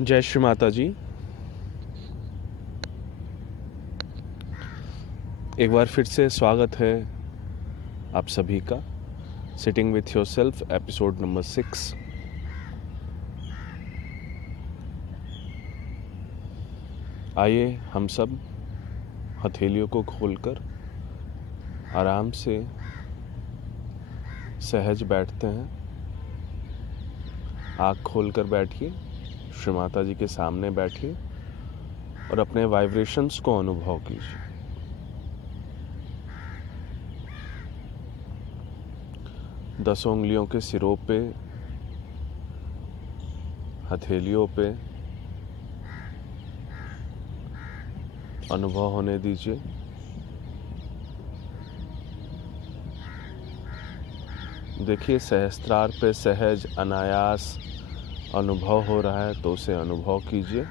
जय श्री माता जी। एक बार फिर से स्वागत है आप सभी का sitting with yourself episode number 6। आइए हम सब हथेलियों को खोलकर आराम से सहज बैठते हैं। आँख खोलकर बैठिए, श्री माता जी के सामने बैठिए और अपने वाइब्रेशंस को अनुभव कीजिए। दसों उंगलियों के सिरों पे, हथेलियों पे अनुभव होने दीजिए। देखिए सहस्त्रार पे सहज अनायास अनुभव हो रहा है तो उसे अनुभव कीजिए।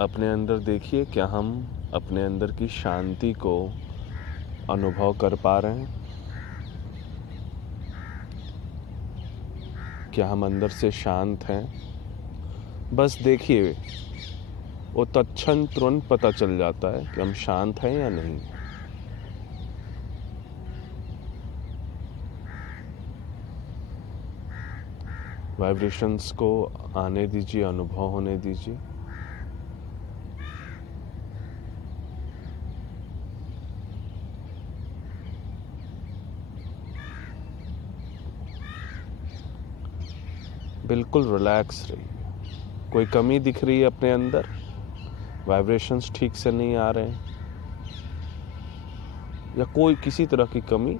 अपने अंदर देखिए, क्या हम अपने अंदर की शांति को अनुभव कर पा रहे हैं? क्या हम अंदर से शांत हैं? बस देखिए, वो तत्क्षण तुरंत पता चल जाता है कि हम शांत हैं या नहीं। वाइब्रेशंस को आने दीजिए, अनुभव होने दीजिए। बिल्कुल रिलैक्स रहिए। कोई कमी दिख रही है अपने अंदर? वाइब्रेशंस ठीक से नहीं आ रहे हैं या कोई किसी तरह की कमी,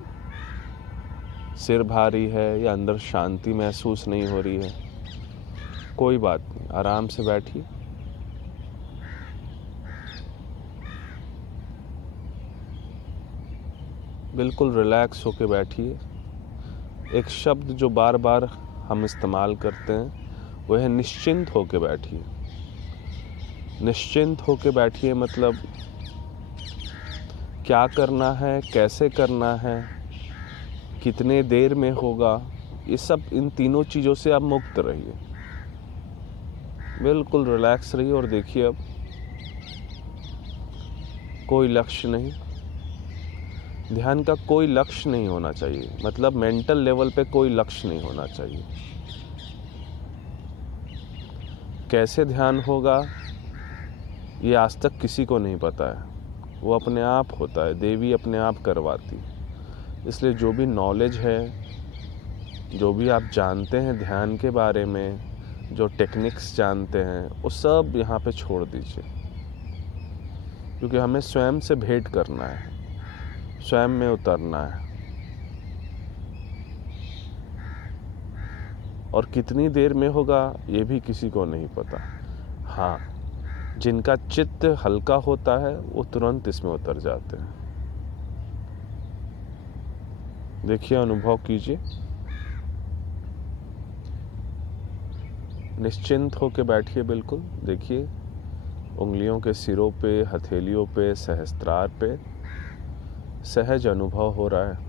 सिर भारी है या अंदर शांति महसूस नहीं हो रही है, कोई बात नहीं, आराम से बैठिए। बिल्कुल रिलैक्स होके बैठिए। एक शब्द जो बार बार हम इस्तेमाल करते हैं वह है निश्चिंत होके बैठिए। निश्चिंत होके बैठिए मतलब क्या करना है, कैसे करना है, कितने देर में होगा, ये सब, इन तीनों चीज़ों से आप मुक्त रहिए। बिल्कुल रिलैक्स रहिए और देखिए अब कोई लक्ष्य नहीं, ध्यान का कोई लक्ष्य नहीं होना चाहिए, मतलब मेंटल लेवल पे कोई लक्ष्य नहीं होना चाहिए। कैसे ध्यान होगा ये आज तक किसी को नहीं पता है, वो अपने आप होता है, देवी अपने आप करवाती। इसलिए जो भी नॉलेज है, जो भी आप जानते हैं ध्यान के बारे में, जो टेक्निक्स जानते हैं, वो सब यहाँ पे छोड़ दीजिए, क्योंकि हमें स्वयं से भेंट करना है, स्वयं में उतरना है। और कितनी देर में होगा ये भी किसी को नहीं पता। हाँ, जिनका चित्त हल्का होता है वो तुरंत इसमें उतर जाते हैं। देखिए, अनुभव कीजिए। निश्चिंत होके बैठिए बिल्कुल। देखिए उंगलियों के सिरों पे, हथेलियों पे, सहस्त्रार पे सहज अनुभव हो रहा है।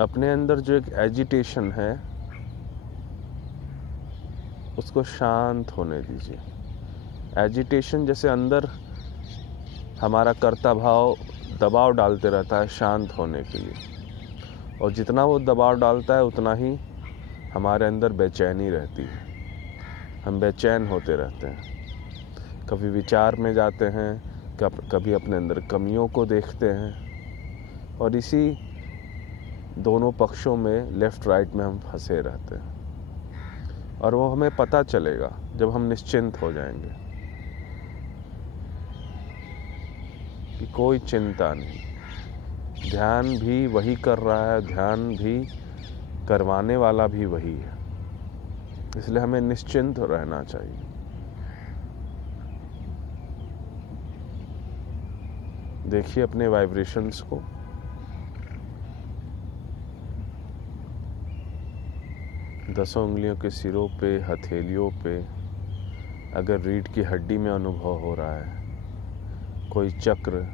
अपने अंदर जो एक एजिटेशन है उसको शांत होने दीजिए। एजिटेशन जैसे अंदर हमारा कर्ता भाव दबाव डालते रहता है शांत होने के लिए, और जितना वो दबाव डालता है उतना ही हमारे अंदर बेचैनी रहती है, हम बेचैन होते रहते हैं। कभी विचार में जाते हैं, कभी अपने अंदर कमियों को देखते हैं, और इसी दोनों पक्षों में, लेफ़्ट राइट में हम फंसे रहते हैं। और वो हमें पता चलेगा जब हम निश्चिंत हो जाएंगे कि कोई चिंता नहीं, ध्यान भी वही कर रहा है, ध्यान भी करवाने वाला भी वही है। इसलिए हमें निश्चिंत रहना चाहिए। देखिए अपने वाइब्रेशंस को। दसों उंगलियों के सिरों पे, हथेलियों पे अगर रीढ़ की हड्डी में अनुभव हो रहा है, कोई चक्र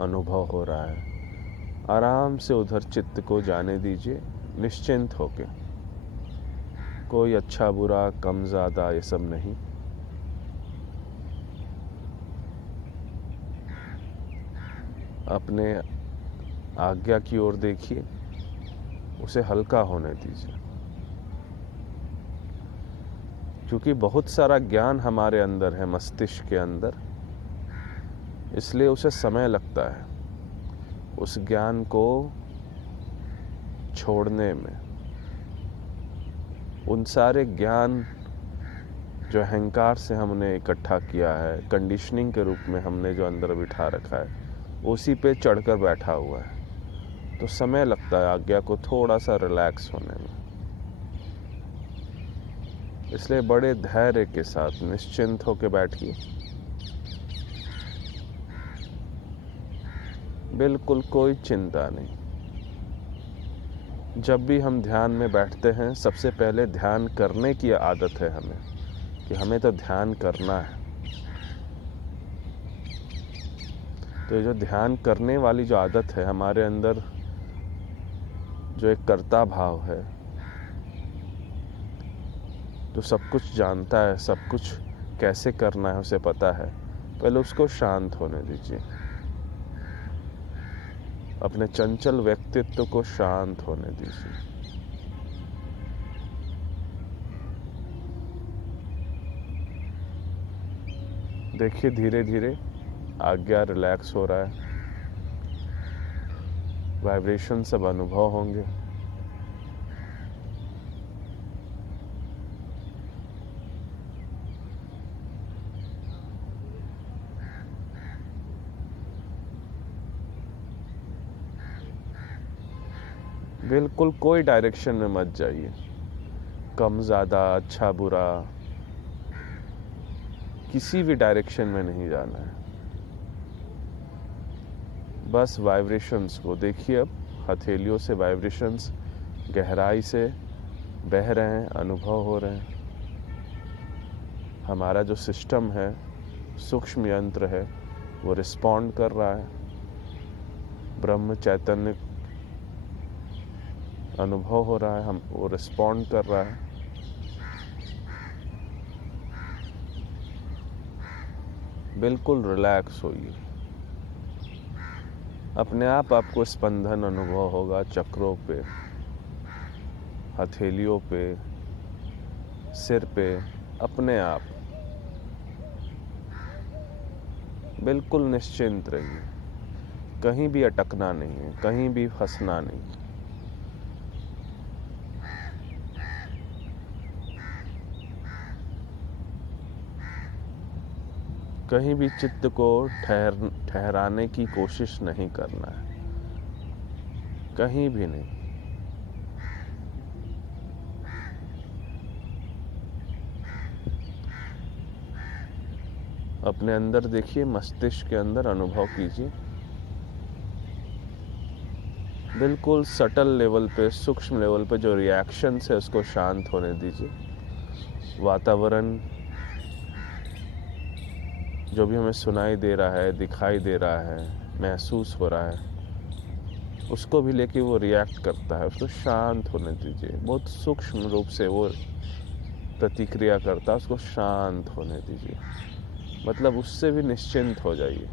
अनुभव हो रहा है, आराम से उधर चित्त को जाने दीजिए, निश्चिंत होके। कोई अच्छा बुरा कम ज़्यादा ये सब नहीं। अपने आज्ञा की ओर देखिए, उसे हल्का होने दीजिए। क्योंकि बहुत सारा ज्ञान हमारे अंदर है, मस्तिष्क के अंदर, इसलिए उसे समय लगता है उस ज्ञान को छोड़ने में। उन सारे ज्ञान जो अहंकार से हमने इकट्ठा किया है, कंडीशनिंग के रूप में हमने जो अंदर बिठा रखा है, उसी पे चढ़कर बैठा हुआ है। तो समय लगता है आज्ञा को थोड़ा सा रिलैक्स होने में। इसलिए बड़े धैर्य के साथ निश्चिंत होकर बैठिए। बिल्कुल कोई चिंता नहीं। जब भी हम ध्यान में बैठते हैं, सबसे पहले ध्यान करने की आदत है हमें, कि हमें तो ध्यान करना है। तो ये जो ध्यान करने वाली जो आदत है हमारे अंदर, जो एक कर्ता भाव है, जो सब कुछ जानता है, सब कुछ कैसे करना है उसे पता है, पहले उसको शांत होने दीजिए। अपने चंचल व्यक्तित्व को शांत होने दीजिए। देखिए धीरे धीरे आज्ञा रिलैक्स हो रहा है, वाइब्रेशन सब अनुभव होंगे। बिल्कुल कोई डायरेक्शन में मत जाइए, कम ज़्यादा, अच्छा बुरा, किसी भी डायरेक्शन में नहीं जाना है। बस वाइब्रेशंस को देखिए। अब हथेलियों से वाइब्रेशंस गहराई से बह रहे हैं, अनुभव हो रहे हैं। हमारा जो सिस्टम है, सूक्ष्म यंत्र है, वो रिस्पॉन्ड कर रहा है। ब्रह्म चैतन्य अनुभव हो रहा है, हम वो रिस्पॉन्ड कर रहा है। बिल्कुल रिलैक्स होइए। अपने आप आपको स्पंदन अनुभव होगा, चक्रों पे, हथेलियों पे, सिर पे, अपने आप। बिल्कुल निश्चिंत रहिए, कहीं भी अटकना नहीं है, कहीं भी फंसना नहीं। कहीं भी चित्त को ठहराने की कोशिश नहीं करना है, कहीं भी नहीं। अपने अंदर देखिए, मस्तिष्क के अंदर अनुभव कीजिए। बिल्कुल सटल लेवल पे, सूक्ष्म लेवल पे जो रिएक्शंस है उसको शांत होने दीजिए। वातावरण जो भी हमें सुनाई दे रहा है, दिखाई दे रहा है, महसूस हो रहा है, उसको भी लेके वो रिएक्ट करता है, उसको शांत होने दीजिए। बहुत सूक्ष्म रूप से वो प्रतिक्रिया करता है, उसको शांत होने दीजिए। मतलब उससे भी निश्चिंत हो जाइए।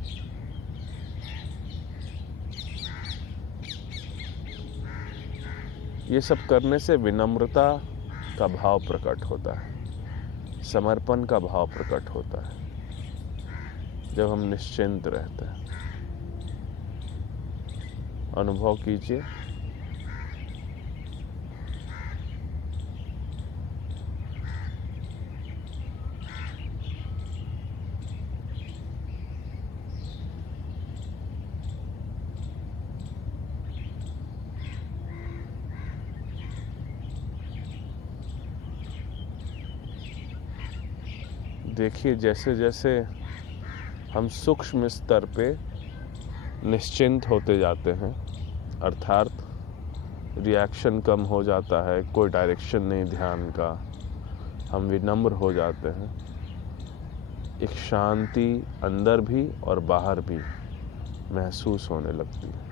ये सब करने से विनम्रता का भाव प्रकट होता है, समर्पण का भाव प्रकट होता है, जब हम निश्चिंत रहते हैं। अनुभव कीजिए। देखिए जैसे जैसे हम सूक्ष्म स्तर पे निश्चिंत होते जाते हैं, अर्थात रिएक्शन कम हो जाता है, कोई डायरेक्शन नहीं ध्यान का, हम विनम्र हो जाते हैं। एक शांति अंदर भी और बाहर भी महसूस होने लगती है।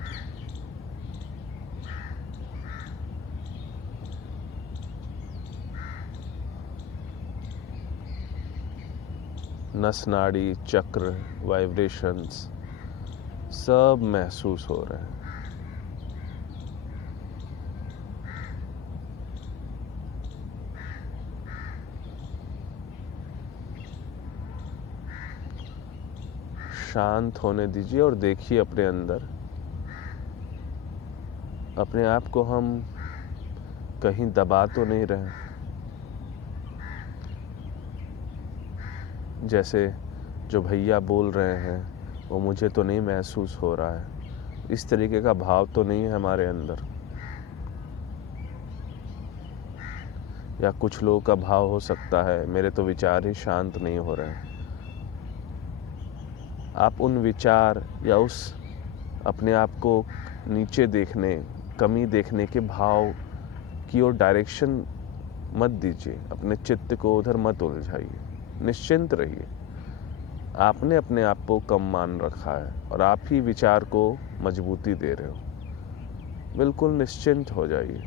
नस नाड़ी, चक्र, वाइब्रेशंस सब महसूस हो रहे हैं। शांत होने दीजिए और देखिए अपने अंदर, अपने आप को हम कहीं दबा तो नहीं रहे। जैसे जो भैया बोल रहे हैं वो मुझे तो नहीं महसूस हो रहा है, इस तरीके का भाव तो नहीं है हमारे अंदर। या कुछ लोगों का भाव हो सकता है मेरे तो विचार ही शांत नहीं हो रहे हैं। आप उन विचार या उस अपने आप को नीचे देखने, कमी देखने के भाव की ओर डायरेक्शन मत दीजिए, अपने चित्त को उधर मत उलझाइए, निश्चिंत रहिए। आपने अपने आप को कम मान रखा है और आप ही विचार को मजबूती दे रहे हो। बिल्कुल निश्चिंत हो जाइए।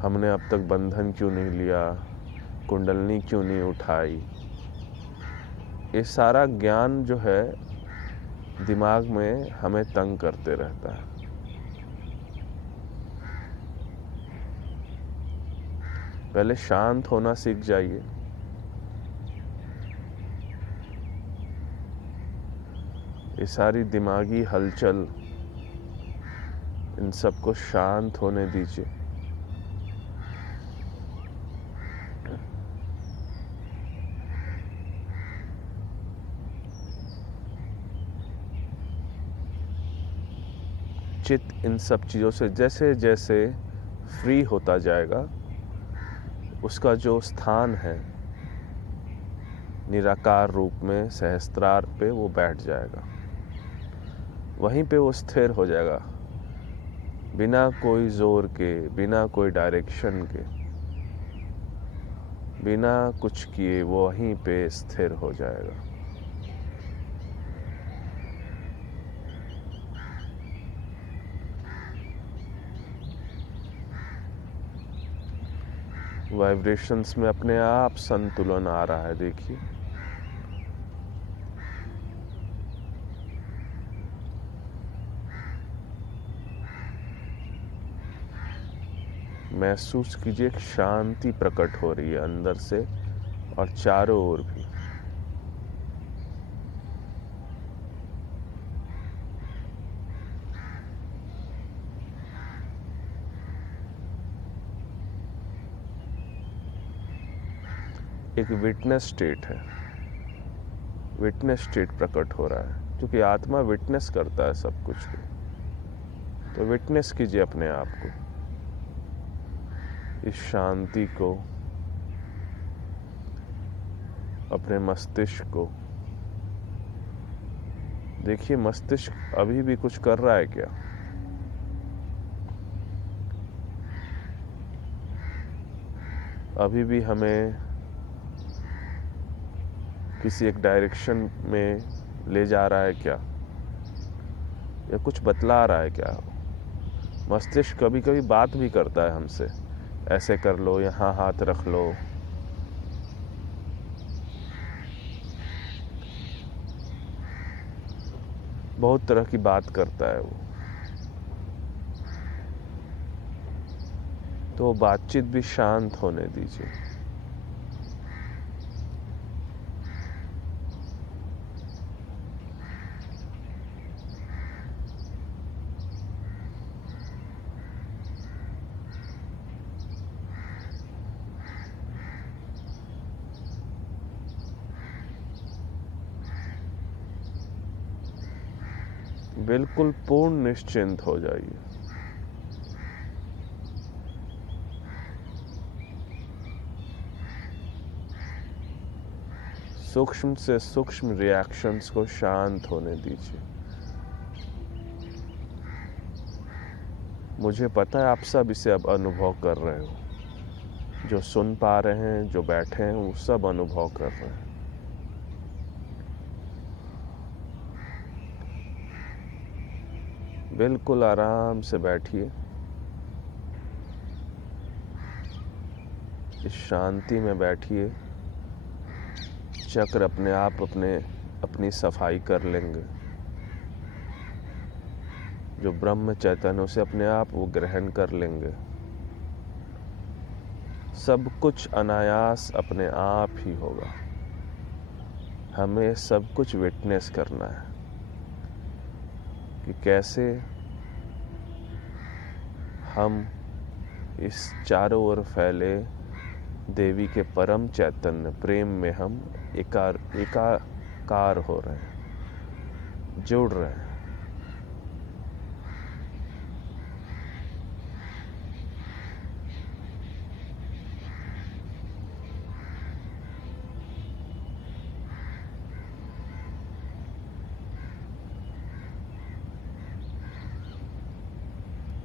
हमने अब तक बंधन क्यों नहीं लिया, कुंडलनी क्यों नहीं उठाई, ये सारा ज्ञान जो है दिमाग में हमें तंग करते रहता है। पहले शांत होना सीख जाइए। ये सारी दिमागी हलचल, इन सबको शांत होने दीजिए। चित्त इन सब चीज़ों से जैसे जैसे फ्री होता जाएगा, उसका जो स्थान है निराकार रूप में सहस्त्रार पे वो बैठ जाएगा, वहीं पे वो स्थिर हो जाएगा, बिना कोई जोर के, बिना कोई डायरेक्शन के, बिना कुछ किए वो वहीं पे स्थिर हो जाएगा। वाइब्रेशंस में अपने आप संतुलन आ रहा है, देखिए। महसूस कीजिए एक शांति प्रकट हो रही है अंदर से और चारों ओर भी। एक विटनेस स्टेट है, विटनेस स्टेट प्रकट हो रहा है, क्योंकि आत्मा विटनेस करता है सब कुछ को। तो विटनेस कीजिए अपने आप को, इस शांति को, अपने मस्तिष्क को। देखिए मस्तिष्क अभी भी कुछ कर रहा है क्या? अभी भी हमें किसी एक डायरेक्शन में ले जा रहा है क्या, या कुछ बतला रहा है क्या? मस्तिष्क कभी कभी बात भी करता है हमसे, ऐसे कर लो, यहाँ हाथ रख लो। बहुत तरह की बात करता है वो। तो बातचीत भी शांत होने दीजिए। बिल्कुल पूर्ण निश्चिंत हो जाइए। सूक्ष्म से सूक्ष्म रिएक्शंस को शांत होने दीजिए। मुझे पता है आप सब इसे अब अनुभव कर रहे हो, जो सुन पा रहे हैं, जो बैठे हैं, वो सब अनुभव कर रहे हैं। बिल्कुल आराम से बैठिए। इस शांति में बैठिए। चक्र अपने आप अपनी सफाई कर लेंगे। जो ब्रह्म चैतन्य उसे अपने आप वो ग्रहण कर लेंगे। सब कुछ अनायास अपने आप ही होगा। हमें सब कुछ विटनेस करना है कि कैसे हम इस चारों ओर फैले देवी के परम चैतन्य प्रेम में हम एकाकार हो रहे हैं, जुड़ रहे हैं।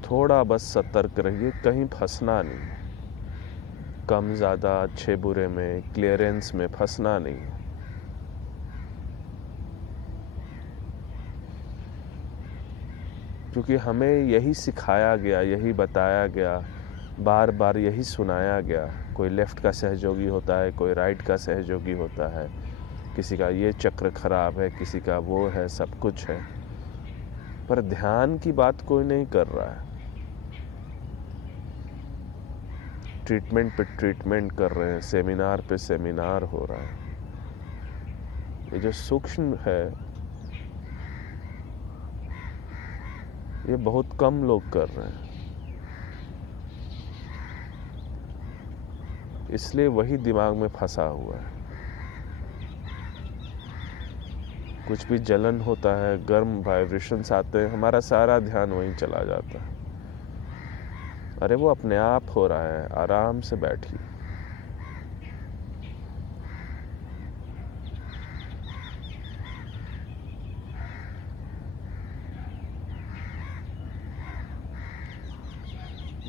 थोड़ा बस सतर्क रहिए, कहीं फंसना नहीं। कम ज़्यादा, अच्छे बुरे में, क्लियरेंस में फंसना नहीं। क्योंकि हमें यही सिखाया गया, यही बताया गया, बार बार यही सुनाया गया। कोई लेफ़्ट का सहयोगी होता है, कोई राइट का सहयोगी होता है, किसी का ये चक्र खराब है, किसी का वो है, सब कुछ है। पर ध्यान की बात कोई नहीं कर रहा है। ट्रीटमेंट पे ट्रीटमेंट कर रहे हैं, सेमिनार पे सेमिनार हो रहा है। ये जो सूक्ष्म है, ये बहुत कम लोग कर रहे हैं। इसलिए वही दिमाग में फंसा हुआ है। कुछ भी जलन होता है, गर्म वाइब्रेशंस आते हैं, हमारा सारा ध्यान वहीं चला जाता है। अरे वो अपने आप हो रहा है, आराम से बैठिए।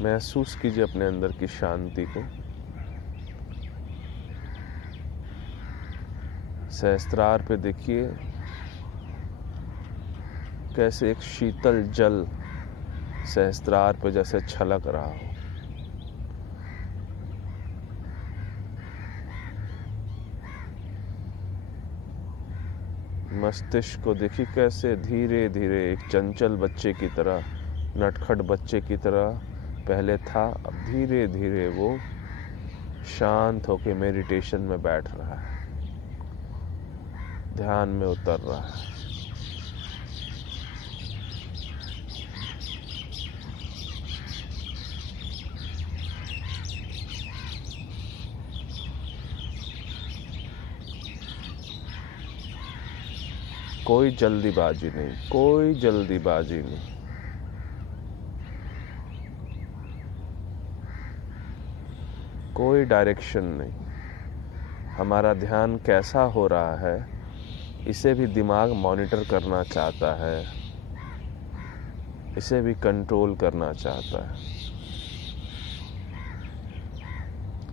महसूस कीजिए अपने अंदर की शांति को। सहस्त्रार पे देखिए कैसे एक शीतल जल सहस्त्रार पे जैसे छलक रहा हो। मस्तिष्क को देखिए कैसे धीरे धीरे एक चंचल बच्चे की तरह, नटखट बच्चे की तरह पहले था, अब धीरे धीरे वो शांत होके मेडिटेशन में बैठ रहा है, ध्यान में उतर रहा है। कोई जल्दीबाजी नहीं, कोई जल्दीबाजी नहीं। कोई डायरेक्शन नहीं। हमारा ध्यान कैसा हो रहा है, इसे भी दिमाग मॉनिटर करना चाहता है, इसे भी कंट्रोल करना चाहता है।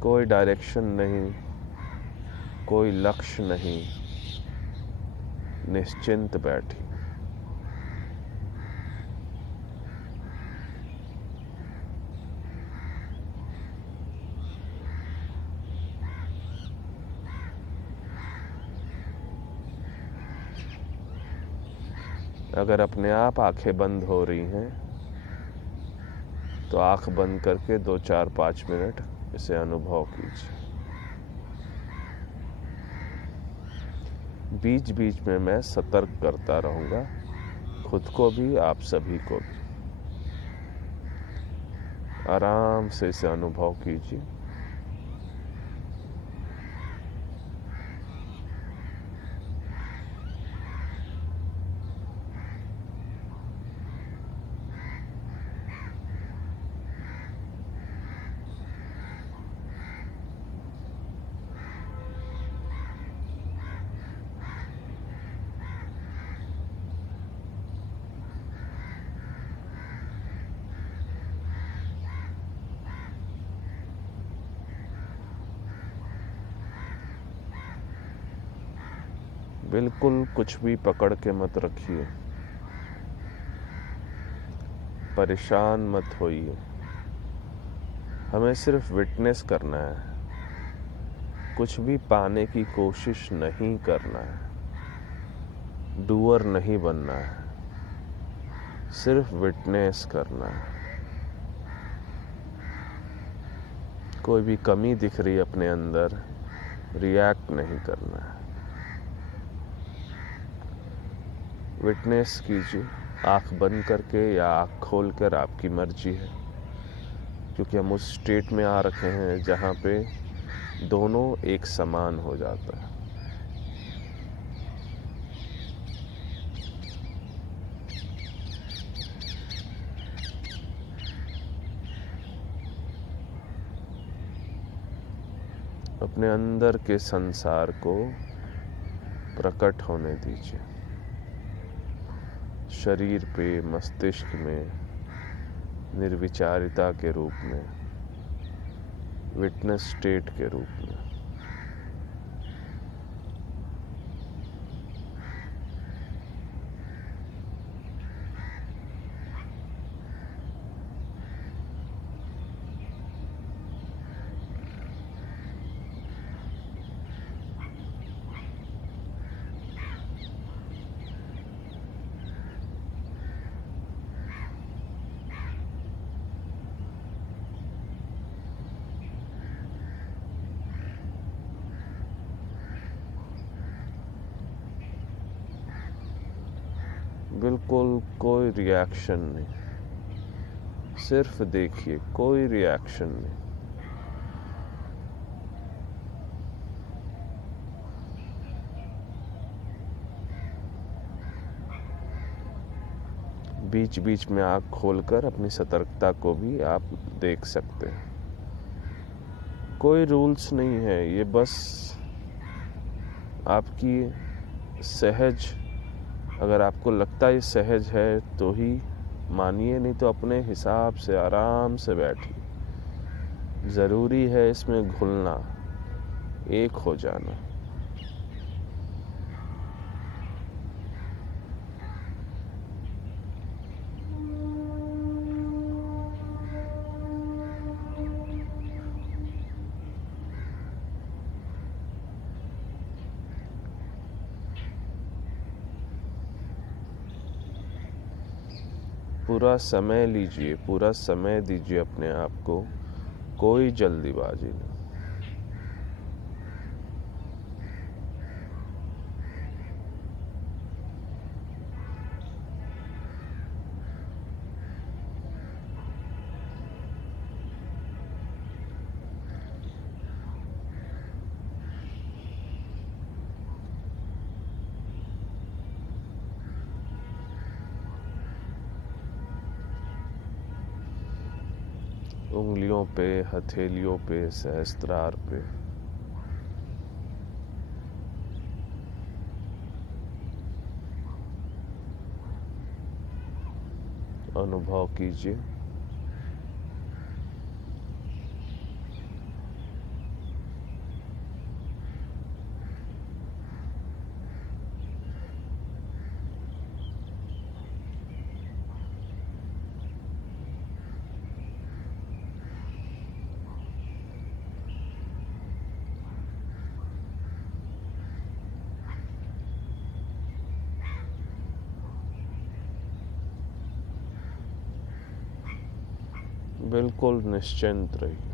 कोई डायरेक्शन नहीं, कोई लक्ष्य नहीं, निश्चिंत बैठी। अगर अपने आप आंखें बंद हो रही हैं तो आंख बंद करके 2, 4, 5 मिनट इसे अनुभव कीजिए। बीच बीच में मैं सतर्क करता रहूँगा, खुद को भी, आप सभी को भी। आराम से इसे अनुभव कीजिए। बिल्कुल कुछ भी पकड़ के मत रखिए, परेशान मत होइए। हमें सिर्फ विटनेस करना है, कुछ भी पाने की कोशिश नहीं करना है, डूअर नहीं बनना है, सिर्फ विटनेस करना है। कोई भी कमी दिख रही अपने अंदर, रिएक्ट नहीं करना है, विटनेस कीजिए। आँख बंद करके या आँख खोल कर, आपकी मर्जी है, क्योंकि हम उस स्टेट में आ रखे हैं जहाँ पे दोनों एक समान हो जाता है। अपने अंदर के संसार को प्रकट होने दीजिए, शरीर पे, मस्तिष्क में, निर्विचारिता के रूप में, विटनेस स्टेट के रूप में। बिल्कुल कोई रिएक्शन नहीं, सिर्फ देखिए, कोई रिएक्शन नहीं। बीच बीच में आँख खोलकर अपनी सतर्कता को भी आप देख सकते हैं। कोई रूल्स नहीं है, ये बस आपकी सहज, अगर आपको लगता है ये सहज है तो ही मानिए, नहीं तो अपने हिसाब से आराम से बैठिए। ज़रूरी है इसमें घुलना, एक हो जाना। पूरा समय लीजिए, पूरा समय दीजिए अपने आप को, कोई जल्दीबाजी नहीं। उंगलियों पे, हथेलियों पे, सहस्त्रार पे अनुभव कीजिए। बिल्कुल निश्चिंत रहिए।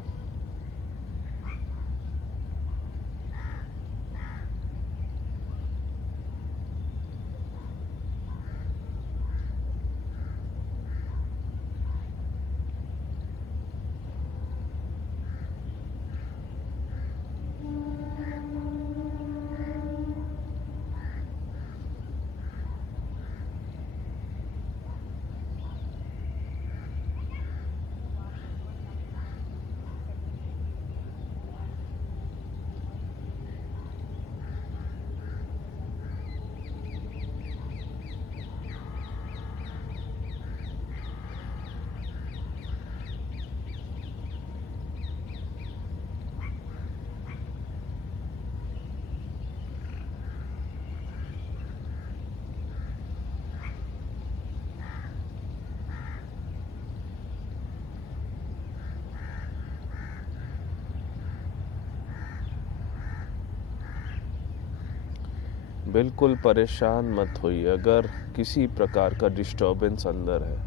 बिल्कुल परेशान मत होइए। अगर किसी प्रकार का डिस्टर्बेंस अंदर है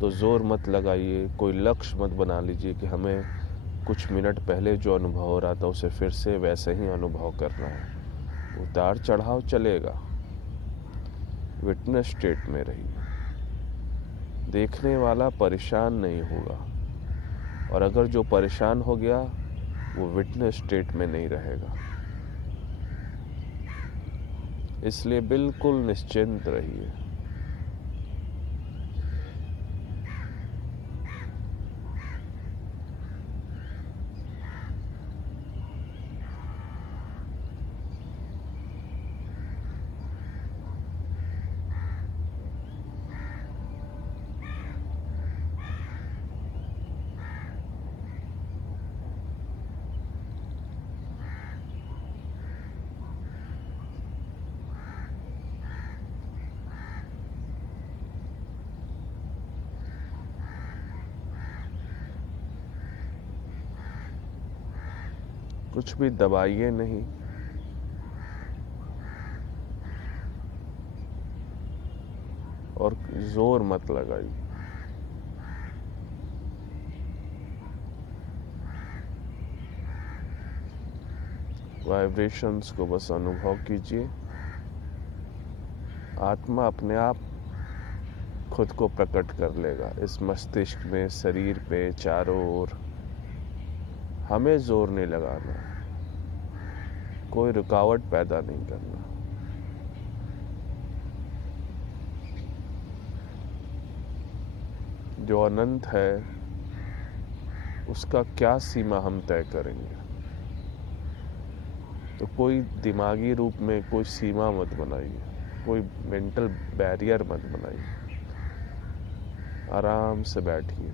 तो ज़ोर मत लगाइए, कोई लक्ष्य मत बना लीजिए कि हमें कुछ मिनट पहले जो अनुभव हो रहा था उसे फिर से वैसे ही अनुभव करना है। उतार चढ़ाव चलेगा, विटनेस स्टेट में रहिए। देखने वाला परेशान नहीं होगा, और अगर जो परेशान हो गया वो विटनेस स्टेट में नहीं रहेगा। इसलिए बिल्कुल निश्चिंत रहिए। कुछ भी दबाइए नहीं, और जोर मत लगाइए। वाइब्रेशंस को बस अनुभव कीजिए। आत्मा अपने आप खुद को प्रकट कर लेगा इस मस्तिष्क में, शरीर पे, चारों ओर। हमें जोर नहीं लगाना, कोई रुकावट पैदा नहीं करना। जो अनंत है उसका क्या सीमा हम तय करेंगे? तो कोई दिमागी रूप में कोई सीमा मत बनाइए, कोई मेंटल बैरियर मत बनाइए। आराम से बैठिए।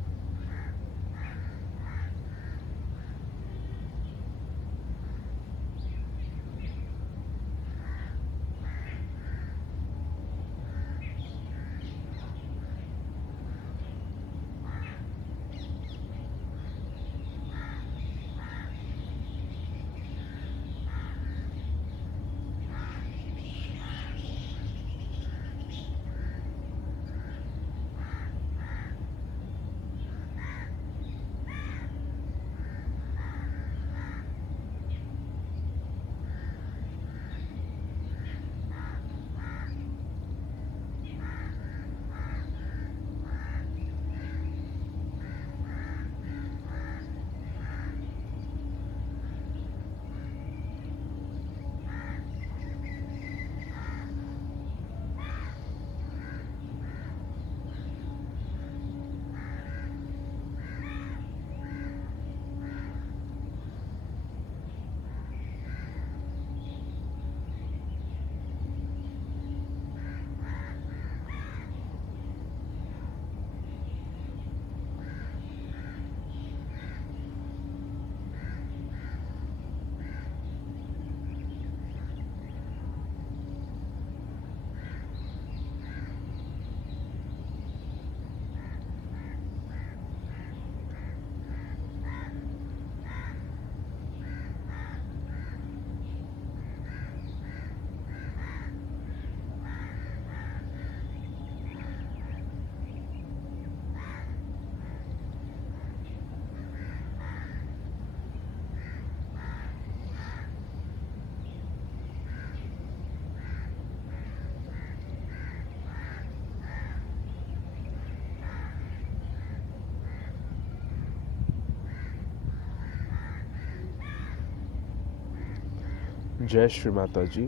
जय श्री माता जी।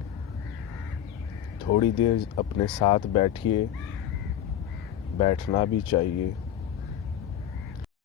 थोड़ी देर अपने साथ बैठिए, बैठना भी चाहिए।